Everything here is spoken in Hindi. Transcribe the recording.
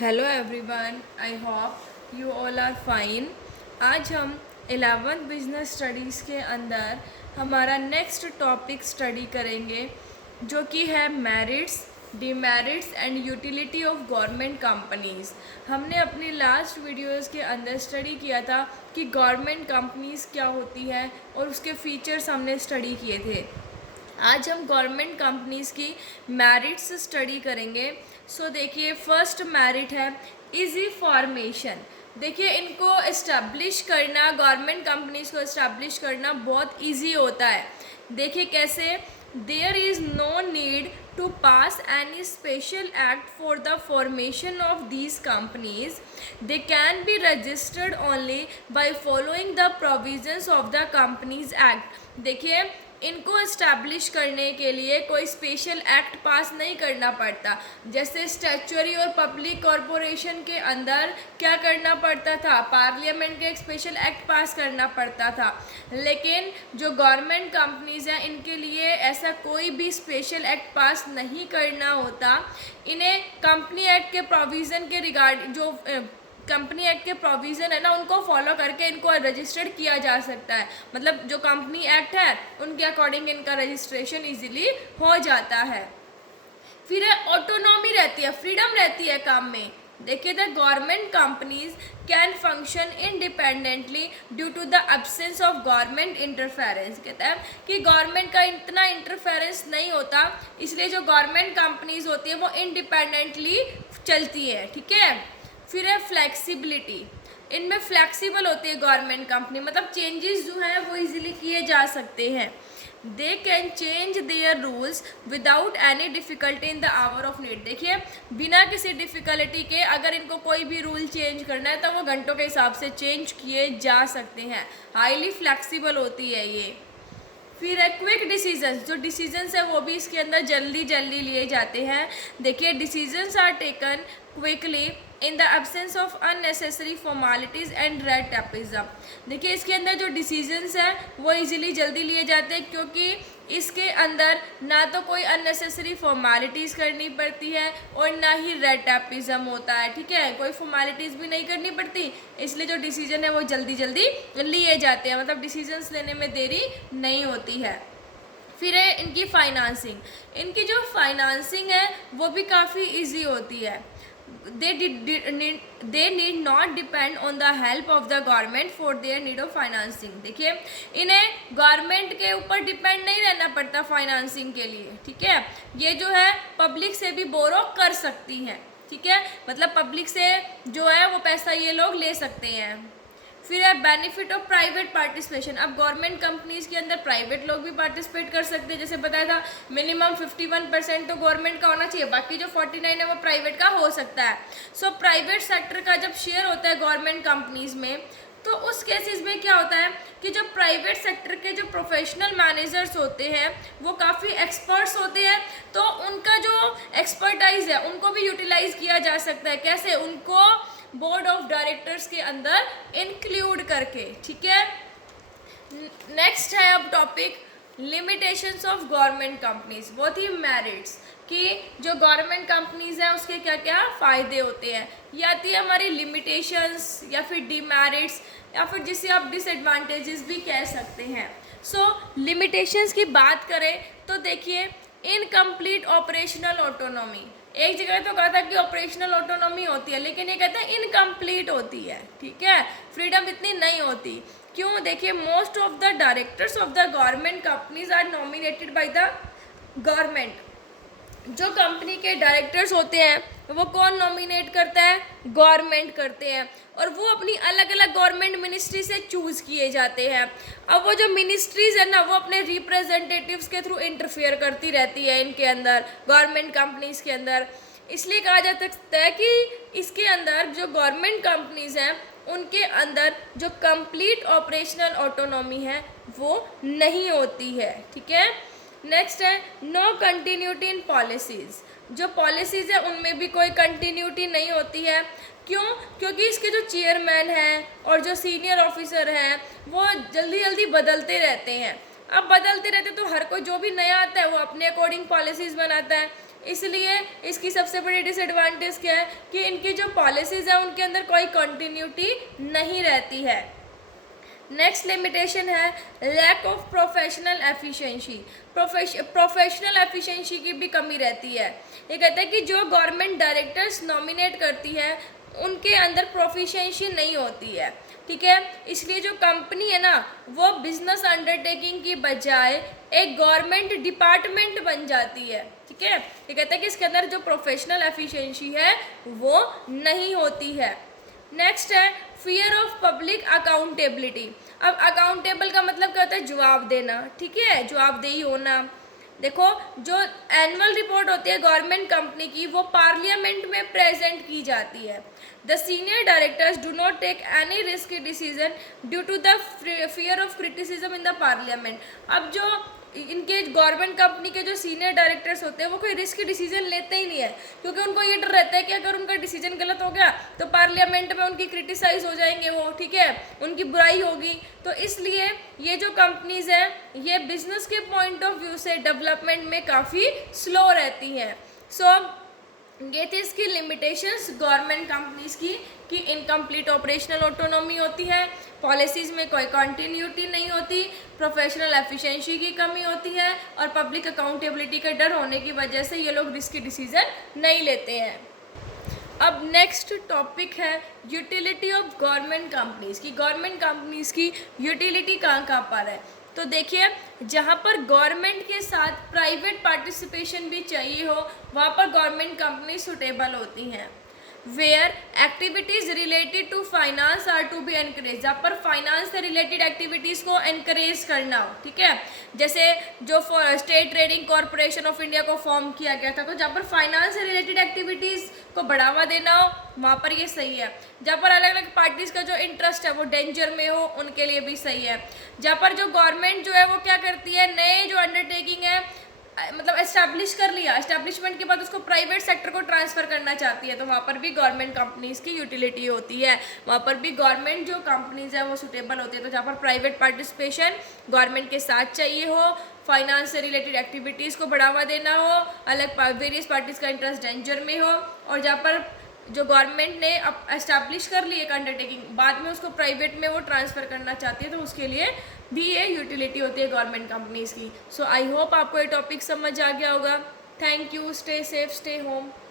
Hello everyone, I hope you all are fine. आज हम 11th बिजनेस स्टडीज़ के अंदर हमारा नेक्स्ट टॉपिक स्टडी करेंगे, जो कि है merits, demerits and utility of government companies. हमने अपनी लास्ट वीडियोस के अंदर स्टडी किया था कि गवर्नमेंट कंपनीज़ क्या होती है और उसके फीचर्स हमने स्टडी किए थे। आज हम गवर्नमेंट कंपनीज़ की मेरिट्स स्टडी करेंगे। देखिए, फर्स्ट मेरिट है इजी फॉर्मेशन। देखिए, इनको इस्टेब्लिश करना, गवर्नमेंट कंपनीज़ को इस्टेब्लिश करना बहुत इजी होता है। देखिए कैसे, there is no need to pass any special act for the formation of these companies. They can be registered only by following the provisions of the Companies Act. देखिए, इनको इस्टेब्लिश करने के लिए कोई स्पेशल एक्ट पास नहीं करना पड़ता। जैसे स्टैट्यूटरी और पब्लिक कॉरपोरेशन के अंदर क्या करना पड़ता था, पार्लियामेंट के एक स्पेशल एक्ट पास करना पड़ता था। लेकिन जो गवर्नमेंट कंपनीज़ हैं, इनके लिए ऐसा कोई भी स्पेशल एक्ट पास नहीं करना होता। इन्हें कंपनी एक्ट के प्रोविज़न के रिगार्ड जो कंपनी एक्ट के प्रोविज़न है ना, उनको फॉलो करके इनको रजिस्टर्ड किया जा सकता है। मतलब जो कंपनी एक्ट है उनके अकॉर्डिंग इनका रजिस्ट्रेशन इजीली हो जाता है। फिर ऑटोनॉमी रहती है, फ्रीडम रहती है काम में। देखिए, the government companies can function independently due to the absence of government interference. कहता है कि गवर्नमेंट का इतना इंटरफेरेंस नहीं होता, इसलिए जो गवर्नमेंट कंपनीज होती है वो इंडिपेंडेंटली चलती है। ठीक है। फिर है फ्लेक्सिबिलिटी। इनमें फ्लेक्सिबल होती है गवर्नमेंट कंपनी, मतलब चेंजेस जो हैं वो इजीली किए जा सकते हैं। They can change their rules without any difficulty in the hour of need. देखिए, बिना किसी डिफ़िकल्टी के अगर इनको कोई भी रूल चेंज करना है तो वो घंटों के हिसाब से चेंज किए जा सकते हैं। हाईली फ्लेक्सिबल होती है ये। फिर है क्विक डिसीजंस। जो डिसीजंस है वो भी इसके अंदर जल्दी जल्दी लिए जाते हैं। देखिए, decisions are taken quickly in the absence of unnecessary formalities and red tapism. देखिए, इसके अंदर जो डिसीजंस हैं वो इजीली जल्दी लिए जाते हैं, क्योंकि इसके अंदर ना तो कोई अननेसेसरी फॉर्मेलिटीज़ करनी पड़ती है और ना ही रेड टेपिज्म होता है। ठीक है, कोई फॉर्मेलिटीज़ भी नहीं करनी पड़ती, इसलिए जो डिसीजन है वो जल्दी जल्दी लिए जाते हैं। मतलब डिसीजंस लेने में देरी नहीं होती है। फिर है इनकी फाइनेंसिंग। इनकी जो फाइनेंसिंग है वो भी काफ़ी इजी होती है। they need not depend on the help of the government for their need of financing। देखिए, इन्हें गवर्नमेंट के ऊपर डिपेंड नहीं रहना पड़ता फाइनेंसिंग के लिए। ठीक है, ये जो है पब्लिक से भी बोरो कर सकती हैं। ठीक है, मतलब पब्लिक से जो है वो पैसा ये लोग ले सकते हैं। फिर है बेनिफिट ऑफ प्राइवेट पार्टिसिपेशन। अब गवर्नमेंट कंपनीज़ के अंदर प्राइवेट लोग भी पार्टिसिपेट कर सकते हैं। जैसे बताया था, मिनिमम 51% तो गवर्नमेंट का होना चाहिए, बाकी जो 49 है वो प्राइवेट का हो सकता है। प्राइवेट सेक्टर का जब शेयर होता है गवर्नमेंट कंपनीज़ में, तो उस केसेस में क्या होता है कि जो प्राइवेट सेक्टर के जो प्रोफेशनल मैनेजर्स होते हैं वो काफ़ी एक्सपर्ट्स होते हैं, तो उनका जो एक्सपर्टाइज है उनको भी यूटिलाइज किया जा सकता है। कैसे? उनको बोर्ड ऑफ डायरेक्टर्स के अंदर इंक्लूड करके। ठीक है। नेक्स्ट है अब topic limitations of government companies. बहुत ही मेरिट्स कि जो गवर्नमेंट कंपनीज हैं उसके क्या क्या फ़ायदे होते हैं। ये आती है हमारी लिमिटेशंस या फिर डिमेरिट्स, या फिर जिसे आप डिसएडवांटेजेस भी कह सकते हैं। लिमिटेशंस की बात करें तो देखिए, इनकम्प्लीट ऑपरेशनल ऑटोनॉमी। एक जगह तो कहा था कि ऑपरेशनल ऑटोनॉमी होती है, लेकिन ये कहते हैं इनकम्प्लीट होती है। ठीक है, फ्रीडम इतनी नहीं होती। क्यों? देखिए, most of the directors of the government companies are nominated by the government. जो कंपनी के डायरेक्टर्स होते हैं वो कौन नॉमिनेट करता है? गवर्नमेंट करते हैं, और वो अपनी अलग अलग गवर्नमेंट मिनिस्ट्री से चूज़ किए जाते हैं। अब वो जो मिनिस्ट्रीज़ है ना, वो अपने रिप्रेजेंटेटिव्स के थ्रू इंटरफेयर करती रहती है इनके अंदर, गवर्नमेंट कंपनीज़ के अंदर। इसलिए कहा जा सकता है कि इसके अंदर जो गवर्नमेंट कंपनीज़ हैं उनके अंदर जो कंप्लीट ऑपरेशनल ऑटोनॉमी है वो नहीं होती है। ठीक है। नेक्स्ट है नो कंटिन्यूटी इन पॉलिसीज़। जो पॉलिसीज़ है उनमें भी कोई कंटिन्यूटी नहीं होती है। क्यों? क्योंकि इसके जो चेयरमैन हैं और जो सीनियर ऑफिसर हैं वो जल्दी जल्दी बदलते रहते हैं। अब बदलते रहते तो हर कोई जो भी नया आता है वो अपने अकॉर्डिंग पॉलिसीज़ बनाता है। इसलिए इसकी सबसे बड़ी डिसएडवांटेज क्या है कि इनकी जो पॉलिसीज़ है उनके अंदर कोई कंटिन्यूटी नहीं रहती है। नेक्स्ट लिमिटेशन है lack of professional efficiency. Professional efficiency की भी कमी रहती है। ये कहते हैं कि जो गवर्नमेंट डायरेक्टर्स नॉमिनेट करती है उनके अंदर प्रोफिशिएंसी नहीं होती है, ठीक है। इसलिए जो कंपनी है ना वो बिजनेस अंडरटेकिंग की बजाय एक गवर्नमेंट डिपार्टमेंट बन जाती है, ठीक है। ये कहते हैं कि इसके अंदर जो प्रोफेशनल एफिशिएंसी है वो नहीं होती है। नेक्स्ट है फियर ऑफ पब्लिक अकाउंटेबिलिटी। अब अकाउंटेबल का मतलब क्या होता है? जवाब देना, ठीक है, जवाबदेही होना। देखो जो एनुअल रिपोर्ट होती है गवर्नमेंट कंपनी की वो पार्लियामेंट में प्रेजेंट की जाती है। The senior directors do not take any risk decision due to the fear of criticism in the parliament. अब जो इनके गवर्नमेंट कंपनी के जो सीनियर डायरेक्टर्स होते हैं वो कोई रिस्क डिसीजन लेते ही नहीं है, क्योंकि उनको ये डर रहता है कि अगर उनका डिसीजन गलत हो गया तो पार्लियामेंट में उनकी क्रिटिसाइज हो जाएंगे वो, ठीक है, उनकी बुराई होगी। तो इसलिए ये जो कंपनीज हैं ये बिजनेस के पॉइंट ऑफ व्यू से डेवलपमेंट में काफ़ी स्लो रहती हैं। सो ये थी इसकी लिमिटेशंस गवर्नमेंट कंपनीज की कि इनकम्प्लीट ऑपरेशनल ऑटोनॉमी होती है, पॉलिसीज़ में कोई कंटिन्यूटी नहीं होती, प्रोफेशनल एफिशिएंसी की कमी होती है और पब्लिक अकाउंटेबिलिटी का डर होने की वजह से ये लोग रिस्की डिसीजन नहीं लेते हैं। अब नेक्स्ट टॉपिक है यूटिलिटी ऑफ गवर्नमेंट कंपनीज़ की। गवर्नमेंट कंपनीज़ की यूटिलिटी कहाँ कहाँ पर है? तो देखिए जहाँ पर गवर्नमेंट के साथ प्राइवेट पार्टिसिपेशन भी चाहिए हो वहाँ पर गवर्नमेंट कंपनी सुटेबल होती हैं। Where activities related to finance are to be encourage, जहाँ पर फाइनेंस से रिलेटेड एक्टिविटीज़ को एनकरेज करना हो, ठीक है। जैसे जो state trading corporation of India को फॉर्म किया गया था, तो जहाँ पर फाइनेंस से रिलेटेड एक्टिविटीज़ को बढ़ावा देना हो वहाँ पर ये सही है। जहाँ पर अलग अलग पार्टीज़ का जो इंटरेस्ट है वो डेंजर में हो उनके लिए भी सही है। जहाँ पर जो गवर्नमेंट जो है वो क्या करती है, नए जो अंडरटेकिंग है मतलब एस्टैब्लिश कर लिया, एस्टैब्लिशमेंट के बाद उसको प्राइवेट सेक्टर को ट्रांसफ़र करना चाहती है, तो वहाँ पर भी गवर्नमेंट कंपनीज़ की यूटिलिटी होती है। वहाँ पर भी गवर्नमेंट जो कंपनीज़ हैं वो सुटेबल होती है। तो जहाँ पर प्राइवेट पार्टिसिपेशन गवर्नमेंट के साथ चाहिए हो, फाइनेंस से रिलेटेड एक्टिविटीज़ को बढ़ावा देना हो, अलग वेरियस पार्टीज़ का इंटरेस्ट डेंजर में हो, और जहाँ पर जो गवर्नमेंट ने अब एस्टैब्लिश कर ली एक अंडरटेकिंग बाद में उसको प्राइवेट में वो ट्रांसफ़र करना चाहती है, तो उसके लिए भी ये यूटिलिटी होती है गवर्नमेंट कंपनीज़ की। सो आई होप आपको ये टॉपिक समझ आ गया होगा। Thank you, stay safe, stay home.